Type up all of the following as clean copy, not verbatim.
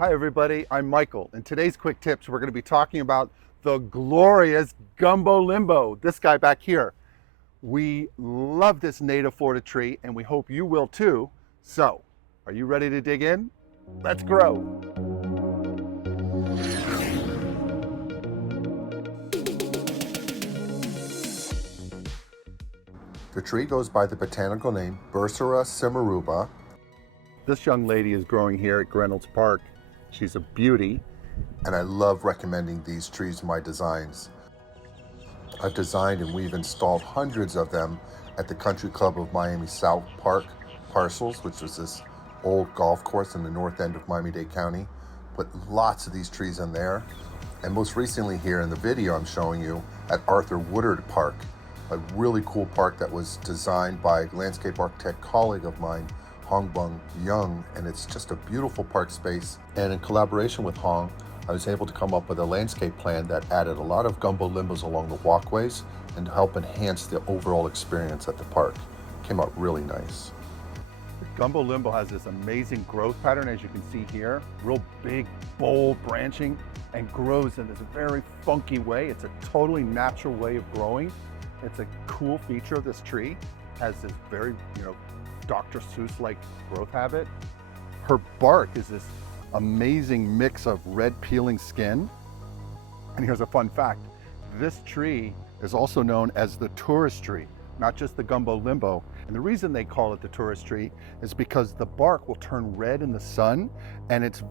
Hi everybody, I'm Michael. In today's quick tips, we're going to be talking about the glorious Gumbo Limbo, this guy back here. We love this native Florida tree and we hope you will too. So, are you ready to dig in? Let's grow. The tree goes by the botanical name Bursera cimaruba. This young lady is growing here at Reynolds Park. She's a beauty. And I love recommending these trees in my designs. I've designed and we've installed hundreds of them at the Country Club of Miami South Park parcels, which was this old golf course in the north end of Miami-Dade County. Put lots of these trees in there. And most recently here in the video I'm showing you at Arthur Woodard Park, a really cool park that was designed by a landscape architect colleague of mine, Hong Bung Young, and it's just a beautiful park space. And in collaboration with Hong, I was able to come up with a landscape plan that added a lot of gumbo limbos along the walkways and to help enhance the overall experience at the park. Came out really nice. The Gumbo Limbo has this amazing growth pattern, as you can see here. Real big, bold branching, and grows in this very funky way. It's a totally natural way of growing. It's a cool feature of this tree. Has this very, Dr. Seuss-like growth habit. Her bark is this amazing mix of red peeling skin. And here's a fun fact. This tree is also known as the tourist tree, not just the Gumbo Limbo. And the reason they call it the tourist tree is because the bark will turn red in the sun, and it's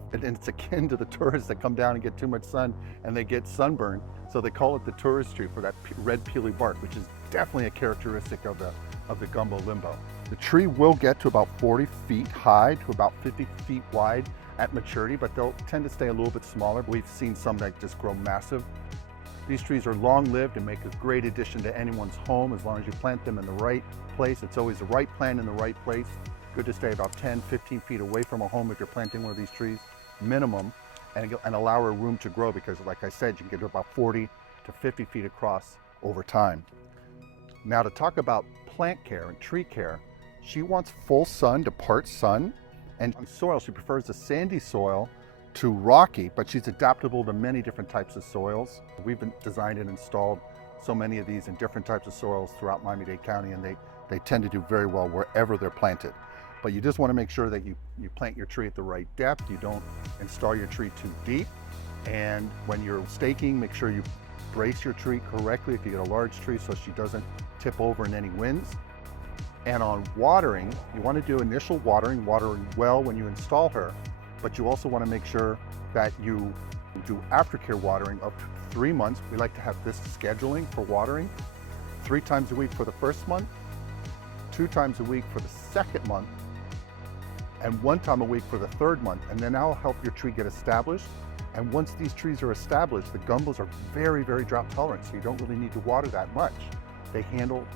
akin to the tourists that come down and get too much sun and they get sunburned. So they call it the tourist tree for that red peely bark, which is definitely a characteristic of the Gumbo Limbo. The tree will get to about 40 feet high to about 50 feet wide at maturity, but they'll tend to stay a little bit smaller. We've seen some that just grow massive. These trees are long-lived and make a great addition to anyone's home as long as you plant them in the right place. It's always the right plant in the right place. Good to stay about 10, 15 feet away from a home if you're planting one of these trees, minimum, and allow her room to grow because, like I said, you can get to about 40 to 50 feet across over time. Now to talk about plant care and tree care, she wants full sun to part sun, and on soil she prefers a sandy soil to rocky, but she's adaptable to many different types of soils. We've been designed and installed so many of these in different types of soils throughout Miami-Dade County, and they tend to do very well wherever they're planted. But you just want to make sure that you plant your tree at the right depth. You don't install your tree too deep. And when you're staking, make sure you brace your tree correctly if you get a large tree so she doesn't tip over in any winds. And on watering, you want to do initial watering well when you install her, but you also want to make sure that you do aftercare watering up to 3 months. We like to have this scheduling for watering 3 times a week for the first month, 2 times a week for the second month, and 1 time a week for the third month. And then that'll help your tree get established. And once these trees are established, the gumbos are very, very drought tolerant, so you don't really need to water that much. They handle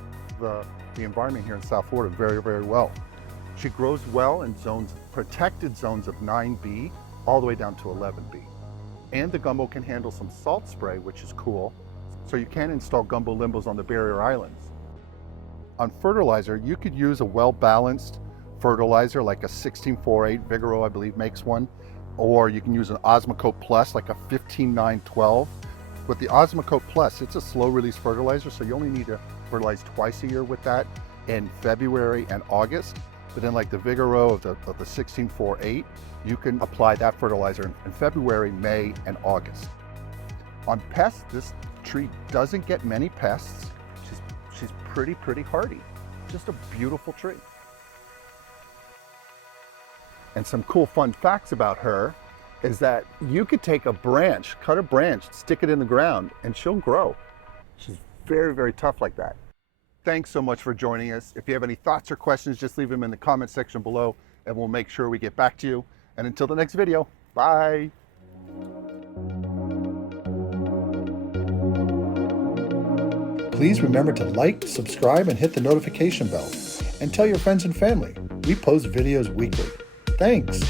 the environment here in South Florida very, very well. She grows well in protected zones of 9B all the way down to 11B. And the gumbo can handle some salt spray, which is cool. So you can install gumbo limbos on the barrier islands. On fertilizer, you could use a well-balanced fertilizer like a 16-4-8, Vigoro I believe makes one, or you can use an Osmocote Plus like a 15-9-12. With the Osmocote Plus, it's a slow release fertilizer, so you only need to fertilize twice a year with that in February and August. But then like the Vigoro of the 16-4-8, you can apply that fertilizer in February, May, and August. On pests, this tree doesn't get many pests. She's pretty hardy. Just a beautiful tree. And some cool fun facts about her is that you could take a branch, cut a branch, stick it in the ground, and she'll grow. She's very, very tough like that. Thanks so much for joining us. If you have any thoughts or questions, just leave them in the comment section below and we'll make sure we get back to you. And until the next video, bye. Please remember to like, subscribe, and hit the notification bell. And tell your friends and family. We post videos weekly. Thanks.